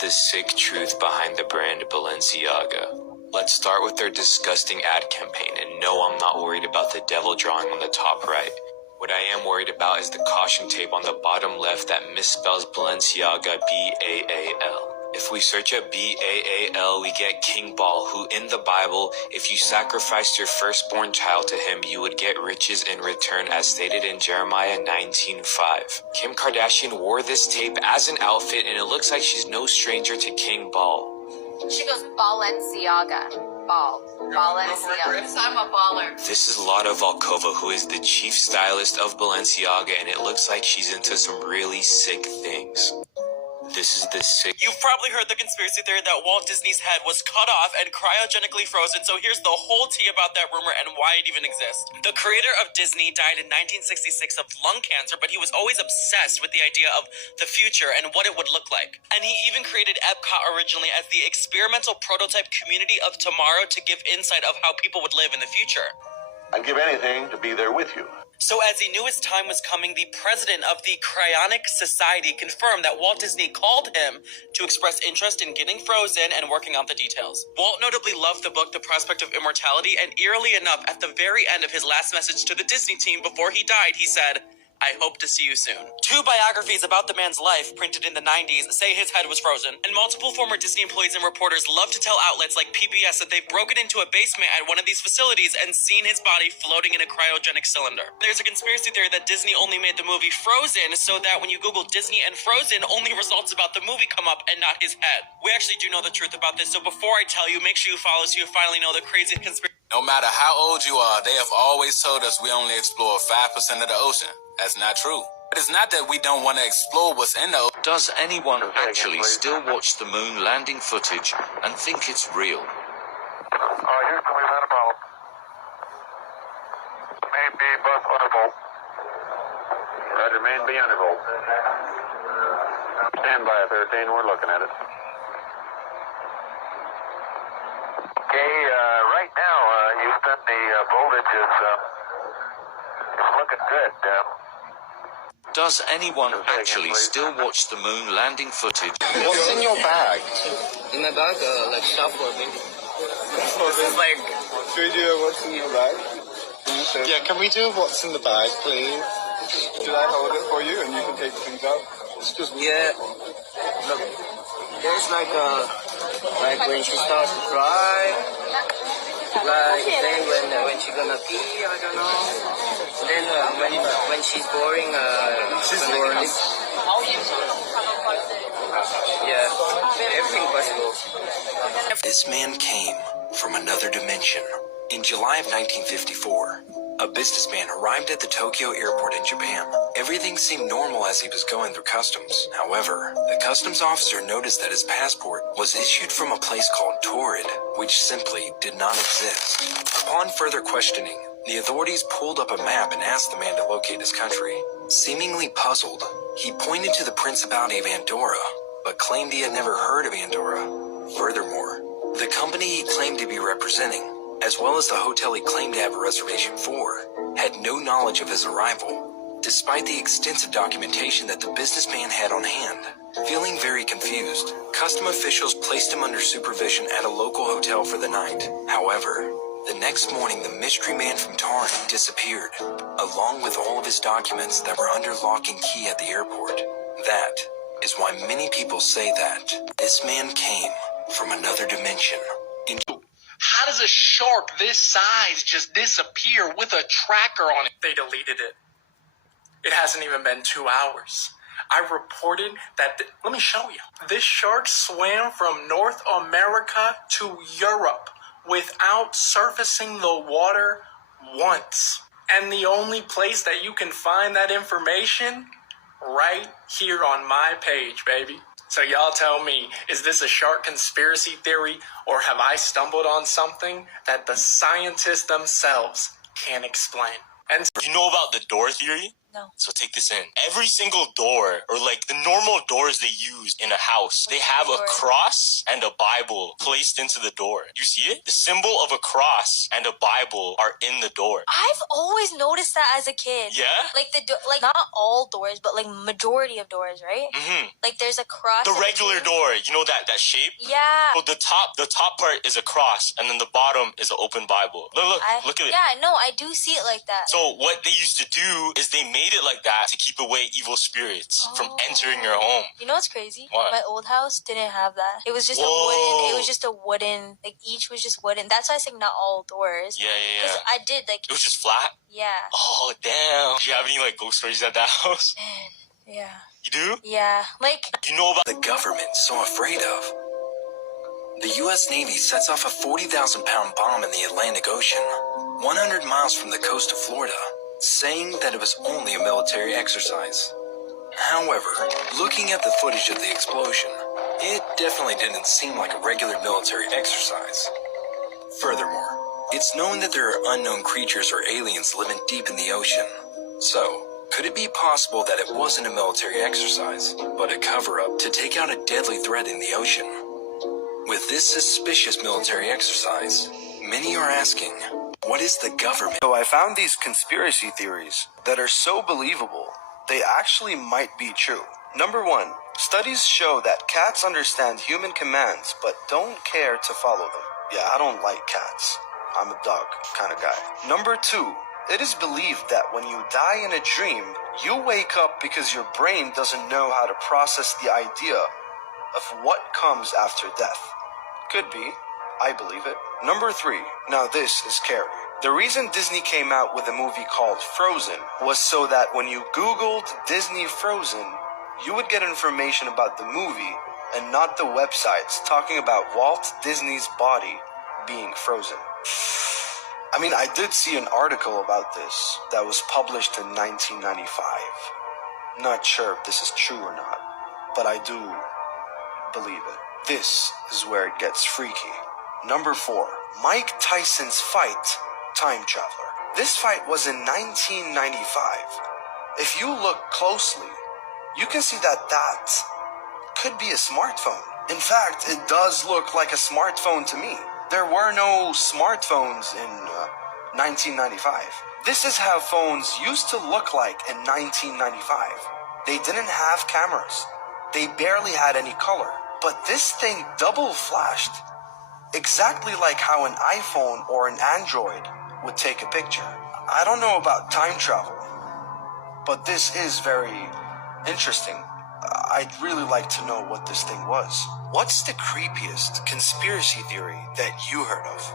the sick truth behind the brand Balenciaga. Let's start with their disgusting ad campaign, and no, I'm not worried about the devil drawing on the top right. What I am worried about is the caution tape on the bottom left that misspells Balenciaga B-A-A-L. If we search up B-A-A-L, we get King Baal, who in the Bible, if you sacrificed your firstborn child to him, you would get riches in return, as stated in Jeremiah 19:5. Kim Kardashian wore this tape as an outfit, and it looks like she's no stranger to King Baal. She goes Balenciaga. Balenciaga. I'm a baller. This is Lada Volkova, who is the chief stylist of Balenciaga, and it looks like she's into some really sick things. This is the sick. You've probably heard the conspiracy theory that Walt Disney's head was cut off and cryogenically frozen, so here's the whole tea about that rumor and why it even exists. The creator of Disney died in 1966 of lung cancer, but he was always obsessed with the idea of the future and what it would look like. And he even created Epcot originally as the experimental prototype community of tomorrow to give insight of how people would live in the future. I'd give anything to be there with you. So as he knew his time was coming, the president of the Cryonic Society confirmed that Walt Disney called him to express interest in getting frozen and working out the details. Walt notably loved the book The Prospect of Immortality, and eerily enough, at the very end of his last message to the Disney team before he died, he said, "I hope to see you soon." 2 biographies about the man's life, printed in the 90s, say his head was frozen. And multiple former Disney employees and reporters love to tell outlets like PBS that they've broken into a basement at one of these facilities and seen his body floating in a cryogenic cylinder. There's a conspiracy theory that Disney only made the movie Frozen so that when you Google Disney and Frozen, only results about the movie come up and not his head. We actually do know the truth about this, so before I tell you, make sure you follow so you finally know the crazy conspiracy. No matter how old you are, they have always told us we only explore 5% of the ocean. That's not true. But it's not that we don't want to explore what's in the ocean. Does anyone actually still watch the moon landing footage and think it's real? Houston, we've had a problem. Main B, bus undervolt. Roger, main B undervolt. Stand by 13, we're looking at it. Okay, right now, Houston, the voltage is looking good. Does anyone actually still watch the moon landing footage? What's in your bag? In my bag, like stuff for baby. Like, should we do a what's in your bag? Yeah, can we do what's in the bag, please? Should I hold it for you and you can take things out? It's just Yeah. Look, there's like when she starts to cry, like then when she's gonna pee, I don't know. Then when she's boring, she's boring. Yeah, everything possible. This man came from another dimension. In July of 1954, a businessman arrived at the Tokyo airport in Japan. Everything seemed normal as he was going through customs. However, the customs officer noticed that his passport was issued from a place called Torrid, which simply did not exist. Upon further questioning, the authorities pulled up a map and asked the man to locate his country. Seemingly puzzled, he pointed to the Principality of Andorra, but claimed he had never heard of Andorra. Furthermore, the company he claimed to be representing, as well as the hotel he claimed to have a reservation for, had no knowledge of his arrival, despite the extensive documentation that the businessman had on hand. Feeling very confused, custom officials placed him under supervision at a local hotel for the night. However, the next morning, the mystery man from Taran disappeared, along with all of his documents that were under lock and key at the airport. That is why many people say that this man came from another dimension. How does a shark this size just disappear with a tracker on it? They deleted it. It hasn't even been 2 hours. I reported that, let me show you. This shark swam from North America to Europe without surfacing the water once. And the only place that you can find that information, right here on my page, baby. So y'all tell me, is this a shark conspiracy theory, or have I stumbled on something that the scientists themselves can't explain? And You know about the door theory? No. So take this in. Every single door, or like the normal doors they use in a house, they have a cross and a Bible placed into the door. You see it? The symbol of a cross and a Bible are in the door. I've always noticed that as a kid. Yeah? Like like not all doors, but like majority of doors, right? Mm-hmm. Like there's a cross. The regular door, you know that shape? Yeah. So the top part is a cross, and then the bottom is an open Bible. Look at it. Yeah, no, I do see it like that. So what they used to do is they made it like that to keep away evil spirits from entering your home. You know what's crazy? What? My old house didn't have that. It was just a wooden, like each was just wooden. That's why I say not all doors. Yeah. Because I did like. It was just flat? Yeah. Oh, damn. Do you have any like ghost stories at that house? Man, yeah. You do? Yeah, like. You know about the government so afraid of? The U.S. Navy sets off a 40,000-pound bomb in the Atlantic Ocean, 100 miles from the coast of Florida, saying that it was only a military exercise. However, looking at the footage of the explosion, it definitely didn't seem like a regular military exercise. Furthermore, it's known that there are unknown creatures or aliens living deep in the ocean. So, could it be possible that it wasn't a military exercise, but a cover-up to take out a deadly threat in the ocean? With this suspicious military exercise, many are asking, what is the government? So I found these conspiracy theories that are so believable, they actually might be true. Number 1, studies show that cats understand human commands but don't care to follow them. Yeah, I don't like cats. I'm a dog kind of guy. Number 2, it is believed that when you die in a dream, you wake up because your brain doesn't know how to process the idea of what comes after death. Could be. I believe it. Number 3. Now this is scary. The reason Disney came out with a movie called Frozen was so that when you Googled Disney Frozen, you would get information about the movie and not the websites talking about Walt Disney's body being frozen. I mean, I did see an article about this that was published in 1995. Not sure if this is true or not, but I do believe it. This is where it gets freaky. Number 4, Mike Tyson's fight, Time Traveler. This fight was in 1995. If you look closely, you can see that could be a smartphone. In fact, it does look like a smartphone to me. There were no smartphones in 1995. This is how phones used to look like in 1995. They didn't have cameras. They barely had any color. But this thing double flashed, exactly like how an iPhone or an Android would take a picture. I don't know about time travel, but this is very interesting. I'd really like to know what this thing was. What's the creepiest conspiracy theory that you heard of?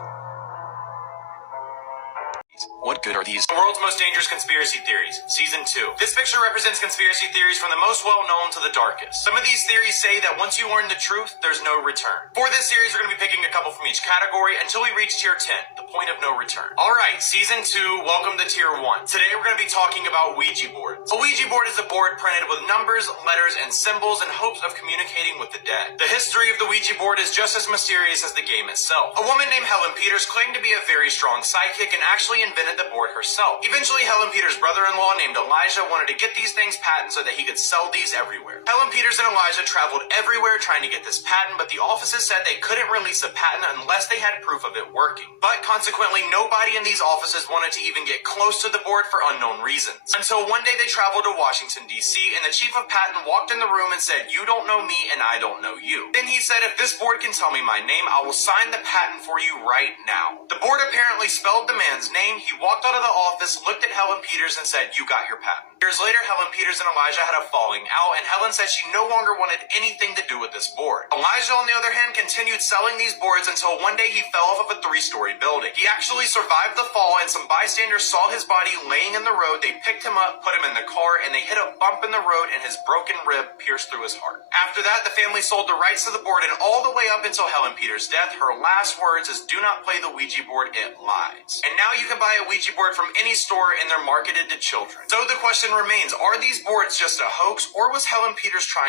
What good are these? The world's most dangerous conspiracy theories, season 2. This picture represents conspiracy theories from the most well-known to the darkest. Some of these theories say that once you learn the truth, there's no return. For this series, we're going to be picking a couple from each category until we reach tier 10, the point of no return. Alright, season 2, welcome to tier 1. Today we're going to be talking about Ouija boards. A Ouija board is a board printed with numbers, letters, and symbols in hopes of communicating with the dead. The history of the Ouija board is just as mysterious as the game itself. A woman named Helen Peters claimed to be a very strong psychic and actually invented the board herself. Eventually, Helen Peters' brother-in-law named Elijah wanted to get these things patented so that he could sell these everywhere. Helen Peters and Elijah traveled everywhere trying to get this patent, but the offices said they couldn't release a patent unless they had proof of it working. But consequently, nobody in these offices wanted to even get close to the board for unknown reasons. Until one day they traveled to Washington, D.C., and the chief of patent walked in the room and said, "You don't know me and I don't know you." Then he said, "If this board can tell me my name, I will sign the patent for you right now." The board apparently spelled the man's name. He walked out of the office, looked at Helen Peters, and said, "You got your patent." Years later, Helen Peters and Elijah had a falling out, and Helen said she no longer wanted anything to do with this board. Elijah, on the other hand, continued selling these boards until one day he fell off of a 3-story building. He actually survived the fall, and some bystanders saw his body laying in the road. They picked him up, put him in the car, and they hit a bump in the road, and his broken rib pierced through his heart. After that, the family sold the rights to the board, and all the way up until Helen Peters' death, her last words is, "Do not play the Ouija board, it lies." And now you can buy a Ouija board from any store, and they're marketed to children. So the question remains, are these boards just a hoax, or was Helen Peters trying